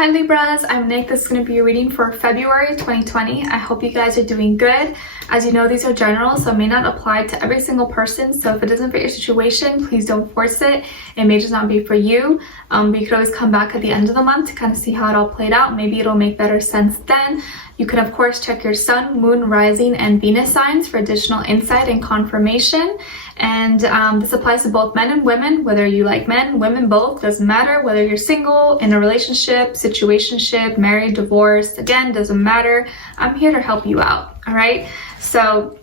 Hi Libras, I'm Nick. This is going to be your reading for February 2020. I hope you guys are doing good. As you know, these are general, so it may not apply to every single person. So if it doesn't fit your situation, please don't force it. It may just not be for you. But you could always come back at the end of the month to kind of see how it all played out. Maybe it'll make better sense then. You can of course check your sun, moon, rising, and Venus signs for additional insight and confirmation. And this applies to both men and women, whether you like men, women, both, doesn't matter. Whether you're single, in a relationship, situationship, married, divorced, again, doesn't matter. I'm here to help you out, all right? So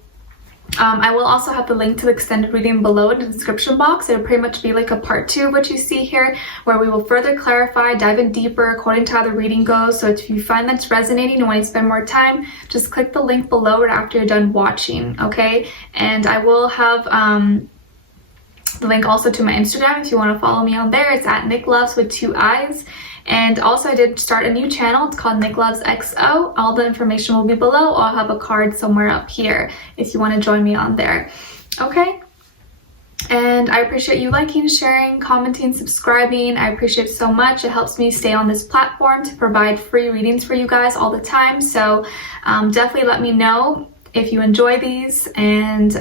I will also have the link to the extended reading below in the description box. It'll pretty much be like a part 2 of what you see here, where we will further clarify, dive in deeper according to how the reading goes. So if you find that's resonating and want to spend more time, just click the link below right after you're done watching, okay? And I will have the link also to my Instagram if you want to follow me on there. It's at NicLoves with 2 eyes. And also I did start a new channel. It's called NicLoves XO. All the information will be below. I'll have a card somewhere up here if you want to join me on there. Okay? And I appreciate you liking, sharing, commenting, subscribing. I appreciate it so much. It helps me stay on this platform to provide free readings for you guys all the time. So definitely let me know if you enjoy these. And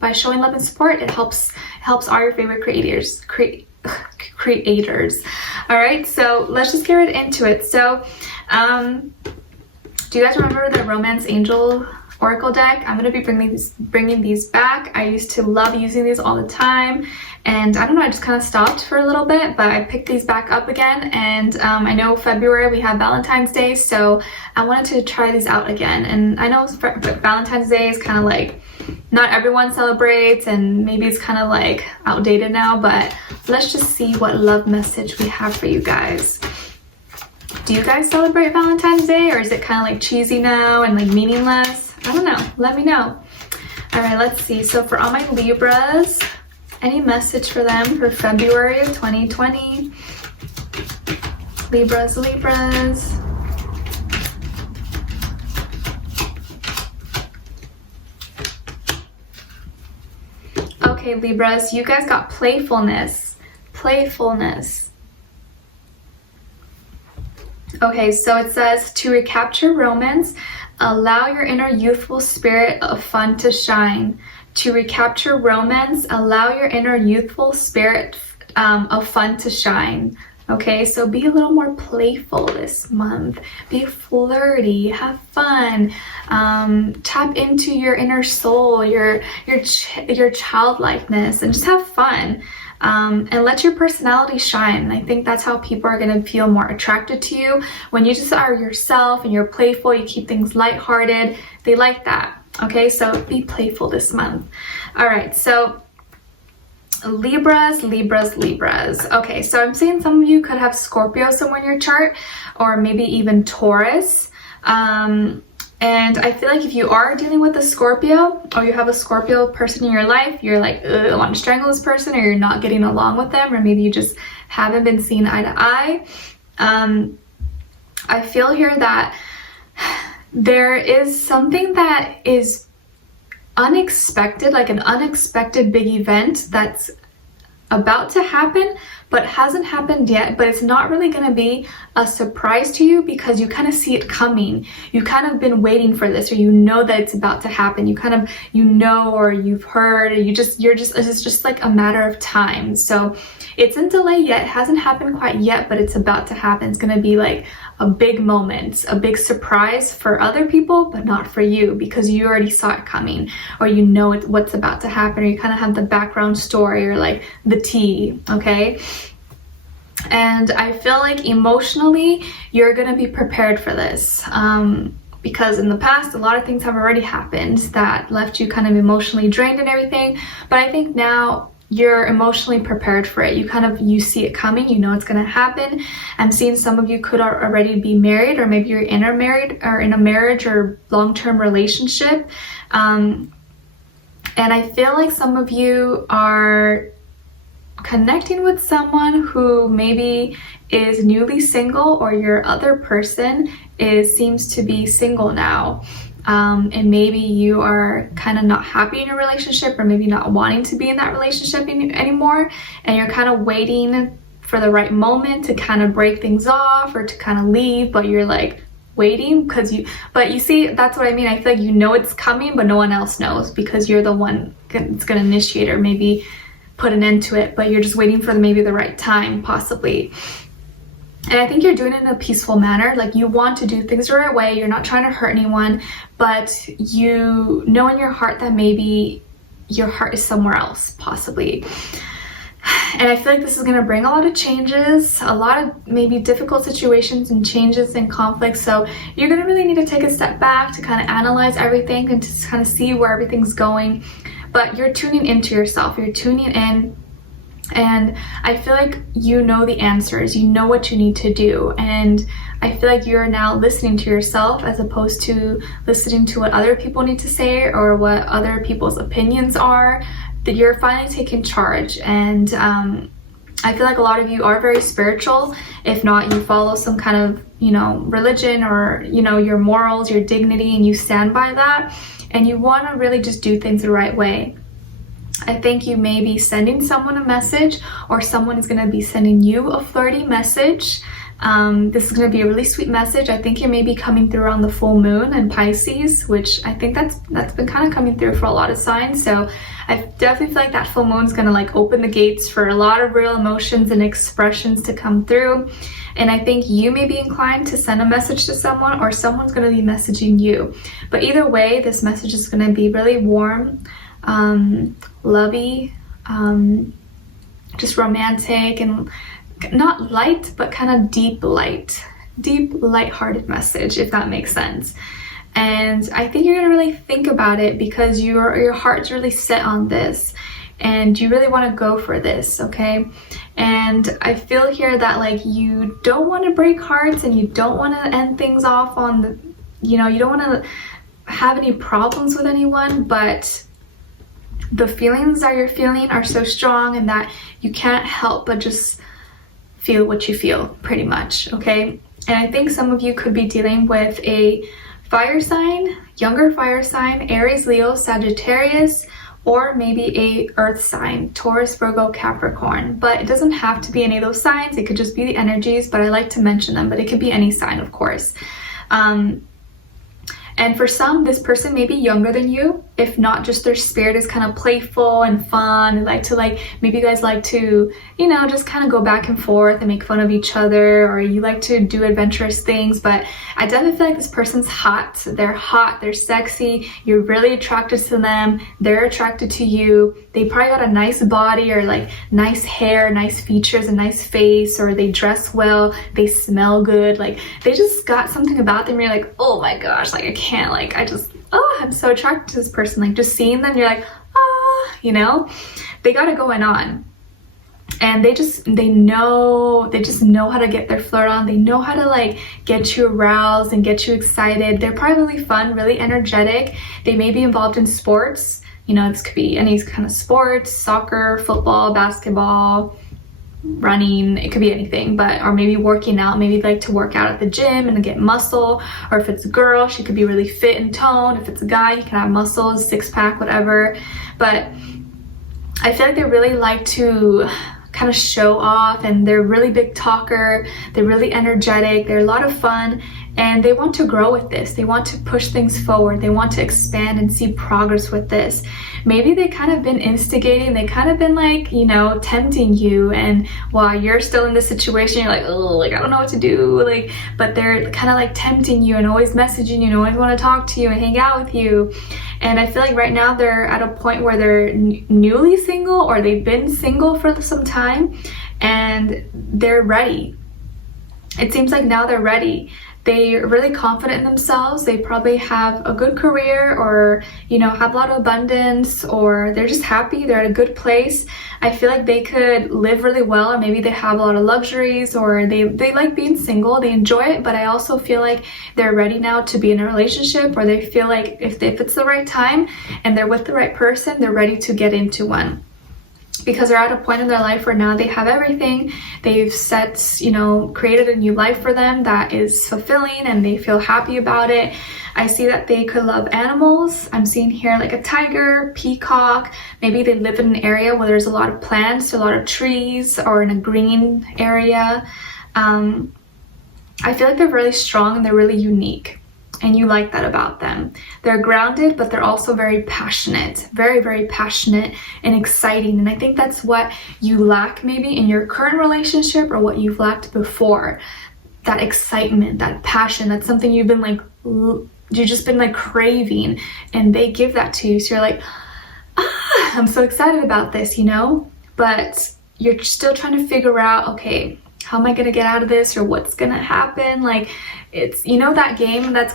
by showing love and support, it helps all your favorite creators. All right, so let's just get right into it. So do you guys remember the Romance Angel Oracle deck? I'm going to be bringing these back. I used to love using these all the time, and I don't know, I just kind of stopped for a little bit, but I picked these back up again. And I know February we have Valentine's Day, so I wanted to try these out again. And I know Valentine's Day is kind of like not everyone celebrates, and maybe it's kind of like outdated now, but let's just see what love message we have for you guys. Do you guys celebrate Valentine's Day, or is it kind of like cheesy now and like meaningless? I don't know. Let me know. All right, let's see. So for all my Libras, any message for them for February of 2020? Libras. Okay, Libras, you guys got playfulness. Okay, so it says to recapture romance, allow your inner youthful spirit of fun to shine. To recapture romance, allow your inner youthful spirit of fun to shine. Okay, so be a little more playful this month. Be flirty, have fun, tap into your inner soul, your childlikeness, and just have fun. And let your personality shine. And I think that's how people are going to feel more attracted to you. When you just are yourself and you're playful, you keep things lighthearted, they like that. Okay, so be playful this month. All right, so Libras. Okay, so I'm seeing some of you could have Scorpio somewhere in your chart, or maybe even Taurus. And I feel like if you are dealing with a Scorpio, or you have a Scorpio person in your life, you're like, I want to strangle this person, or you're not getting along with them, or maybe you just haven't been seen eye to eye. I feel here that there is something that is unexpected, like an unexpected big event that's about to happen but hasn't happened yet, but it's not really going to be a surprise to you because you kind of see it coming. You kind of been waiting for this, or you know that it's about to happen. You kind of, you know, or you've heard, or it's just like a matter of time. So it's in delay yet, it hasn't happened quite yet, but it's about to happen. It's going to be like a big moment, a big surprise for other people, but not for you, because you already saw it coming, or you know what's about to happen, or you kind of have the background story, or like the tea, okay? And I feel like emotionally, you're going to be prepared for this. Because in the past, a lot of things have already happened that left you kind of emotionally drained and everything. But I think now you're emotionally prepared for it. You see it coming, you know it's going to happen. I'm seeing some of you could already be married, or maybe you're in a marriage or long-term relationship. And I feel like some of you are connecting with someone who maybe is newly single, or your other person seems to be single now. And maybe you are kind of not happy in your relationship, or maybe not wanting to be in that relationship anymore, and you're kind of waiting for the right moment to kind of break things off or to kind of leave, but you're like waiting but you see, that's what I mean. I feel like you know it's coming, but no one else knows because you're the one that's going to initiate or maybe put an end to it, but you're just waiting for maybe the right time, possibly. And I think you're doing it in a peaceful manner. Like, you want to do things the right way. You're not trying to hurt anyone, but you know in your heart that maybe your heart is somewhere else, possibly. And I feel like this is going to bring a lot of changes, a lot of maybe difficult situations and changes and conflicts. So you're going to really need to take a step back to kind of analyze everything and to kind of see where everything's going. But you're tuning into yourself. You're tuning in. And I feel like you know the answers. You know what you need to do. And I feel like you're now listening to yourself as opposed to listening to what other people need to say or what other people's opinions are. That you're finally taking charge. And I feel like a lot of you are very spiritual. If not, you follow some kind of, you know, religion or, you know, your morals, your dignity, and you stand by that. And you want to really just do things the right way. I think you may be sending someone a message, or someone is going to be sending you a flirty message. This is going to be a really sweet message. I think you may be coming through on the full moon in Pisces, which I think that's been kind of coming through for a lot of signs. So I definitely feel like that full moon is going to like open the gates for a lot of real emotions and expressions to come through. And I think you may be inclined to send a message to someone, or someone's going to be messaging you. But either way, this message is going to be really warm, lovey, just romantic, and not light, but kind of deep light-hearted message, if that makes sense. And I think you're gonna really think about it because your heart's really set on this and you really want to go for this, okay? And I feel here that like you don't want to break hearts and you don't want to end things off on the, you know, you don't want to have any problems with anyone, but the feelings that you're feeling are so strong and that you can't help but just feel what you feel, pretty much, okay? And I think some of you could be dealing with a fire sign, younger fire sign, Aries, Leo, Sagittarius, or maybe a earth sign, Taurus, Virgo, Capricorn. But it doesn't have to be any of those signs. It could just be the energies, but I like to mention them, but it could be any sign, of course. And for some, this person may be younger than you. If not, just their spirit is kind of playful and fun. They like to maybe you guys like to, you know, just kind of go back and forth and make fun of each other, or you like to do adventurous things. But I definitely feel like this person's hot. They're sexy. You're really attracted to them. They're attracted to you. They probably got a nice body, or like nice hair, nice features, a nice face, or they dress well, they smell good. Like they just got something about them. You're like, oh my gosh, like I can't, like I'm so attracted to this person. Like just seeing them, you're like, you know, they got it going on. And they just know how to get their flirt on. They know how to like get you aroused and get you excited. They're probably really fun, really energetic. They may be involved in sports. You know, this could be any kind of sports, soccer, football, basketball, running, it could be anything, but or maybe working out. Maybe they like to work out at the gym and get muscle. Or if it's a girl, she could be really fit and toned. If it's a guy, he can have muscles, six-pack, whatever. But I feel like they really like to kind of show off, and they're really big talker. They're really energetic. They're a lot of fun, and they want to grow with this. They want to push things forward. They want to expand and see progress with this. Maybe they kind of been instigating. They kind of been like, you know, tempting you, and while you're still in this situation, you're like, oh, like I don't know what to do, like, but they're kind of like tempting you and always messaging you and always want to talk to you and hang out with you. And I feel like right now they're at a point where they're newly single, or they've been single for some time, and they're ready. It seems like now they're ready. They're really confident in themselves. They probably have a good career, or, you know, have a lot of abundance, or they're just happy. They're at a good place. I feel like they could live really well, or maybe they have a lot of luxuries, or they like being single. They enjoy it, but I also feel like they're ready now to be in a relationship, or they feel like if it's the right time and they're with the right person, they're ready to get into one. because they're at a point in their life where now they have everything. They've set, you know, created a new life for them that is fulfilling and they feel happy about it. I see that they could love animals. I'm seeing here like a tiger, peacock. Maybe they live in an area where there's a lot of plants, a lot of trees, or in a green area. I feel like they're really strong and they're really unique. And you like that about them. They're grounded, but they're also very passionate, very, very passionate and exciting. And I think that's what you lack maybe in your current relationship or what you've lacked before. That excitement, that passion, that's something you've been like, you've just been like craving, and they give that to you. So you're like, ah, I'm so excited about this, you know? But you're still trying to figure out, okay, how am I gonna get out of this, or what's gonna happen? Like, it's, you know, that game that's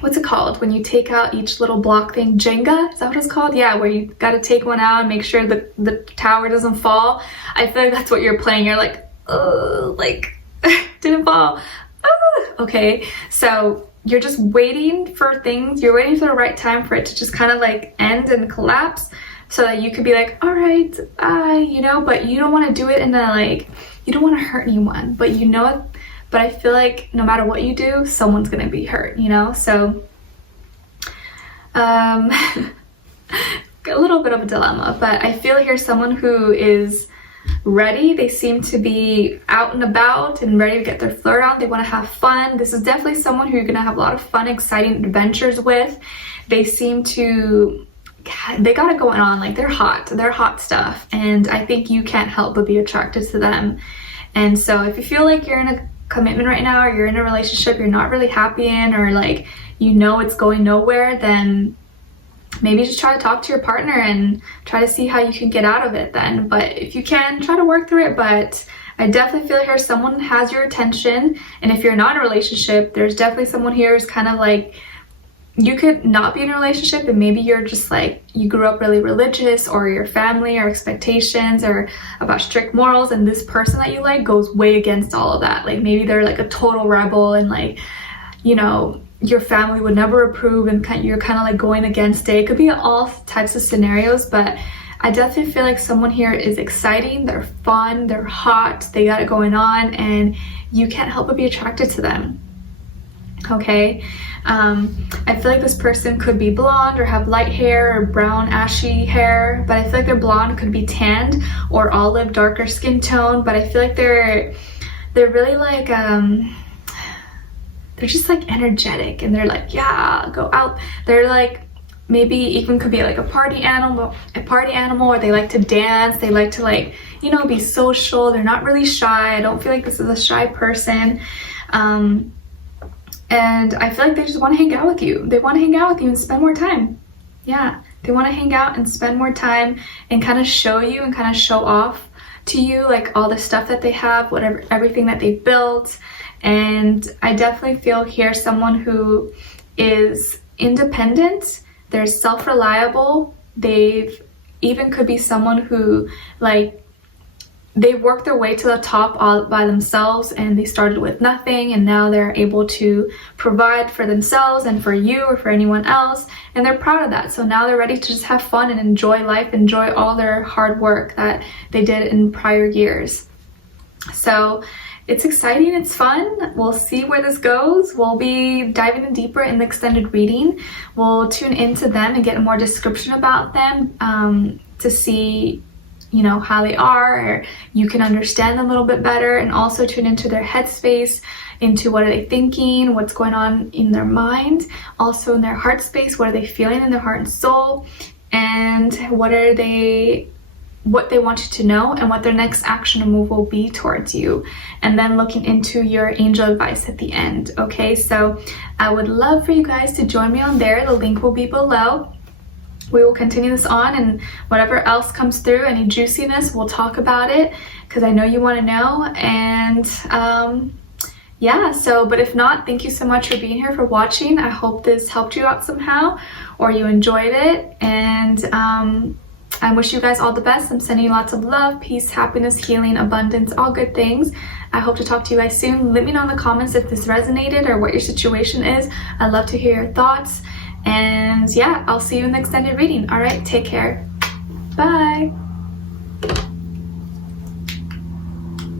what's it called when you take out each little block thing? Jenga, is that what it's called? Yeah, where you got to take one out and make sure the tower doesn't fall. I feel like that's what you're playing. You're like, oh, like didn't fall. Okay, so you're just waiting for things. You're waiting for the right time for it to just kind of like end and collapse, so that you could be like, all right, you know. But you don't want to do it in a like, you don't want to hurt anyone, but you know it. But I feel like no matter what you do, someone's gonna be hurt, you know? So, a little bit of a dilemma, but I feel here someone who is ready. They seem to be out and about and ready to get their flirt on. They wanna have fun. This is definitely someone who you're gonna have a lot of fun, exciting adventures with. They seem to, they got it going on. Like, they're hot stuff. And I think you can't help but be attracted to them. And so if you feel like you're in a commitment right now, or you're in a relationship you're not really happy in, or like, you know, it's going nowhere, then maybe just try to talk to your partner and try to see how you can get out of it then. But if you can, try to work through it. But I definitely feel here someone has your attention. And if you're not in a relationship, there's definitely someone here who's kind of like, you could not be in a relationship and maybe you're just like, you grew up really religious, or your family or expectations or about strict morals, and this person that you like goes way against all of that. Like, maybe they're like a total rebel and like, you know, your family would never approve, and you're kind of like going against it. It could be all types of scenarios, but I definitely feel like someone here is exciting, they're fun, they're hot, they got it going on, and you can't help but be attracted to them. Okay, I feel like this person could be blonde or have light hair or brown ashy hair, but I feel like they're blonde, could be tanned, or olive, darker skin tone. But I feel like they're really like they're just like energetic, and they're like, yeah, go out. They're like, maybe even could be like a party animal, or they like to dance, they like to like, you know, be social. They're not really shy. I don't feel like this is a shy person. And I feel like they just want to hang out with you. They want to hang out with you and spend more time. Yeah, they want to hang out and spend more time and kind of show you and kind of show off to you like all the stuff that they have, whatever, everything that they've built. And I definitely feel here someone who is independent, they're self-reliable. They've even could be someone who like, they worked their way to the top all by themselves, and they started with nothing, and now they're able to provide for themselves and for you or for anyone else, and they're proud of that. So now they're ready to just have fun and enjoy life, enjoy all their hard work that they did in prior years. So it's exciting, it's fun. We'll see where this goes. We'll be diving in deeper in the extended reading. We'll tune into them and get more description about them to see, you know, how they are, or you can understand them a little bit better, and also tune into their headspace, into what are they thinking, what's going on in their mind, also in their heart space, what are they feeling in their heart and soul, and what they want you to know, and what their next action or move will be towards you. And then looking into your angel advice at the end. Okay, so I would love for you guys to join me on there. The link will be below. We will continue this on, and whatever else comes through, any juiciness, we'll talk about it, because I know you want to know. And yeah, so, but if not, thank you so much for being here, for watching. I hope this helped you out somehow, or you enjoyed it. And I wish you guys all the best. I'm sending you lots of love, peace, happiness, healing, abundance, all good things. I hope to talk to you guys soon. Let me know in the comments if this resonated or what your situation is. I'd love to hear your thoughts. And yeah, I'll see you in the extended reading. All right, take care. Bye. Bye.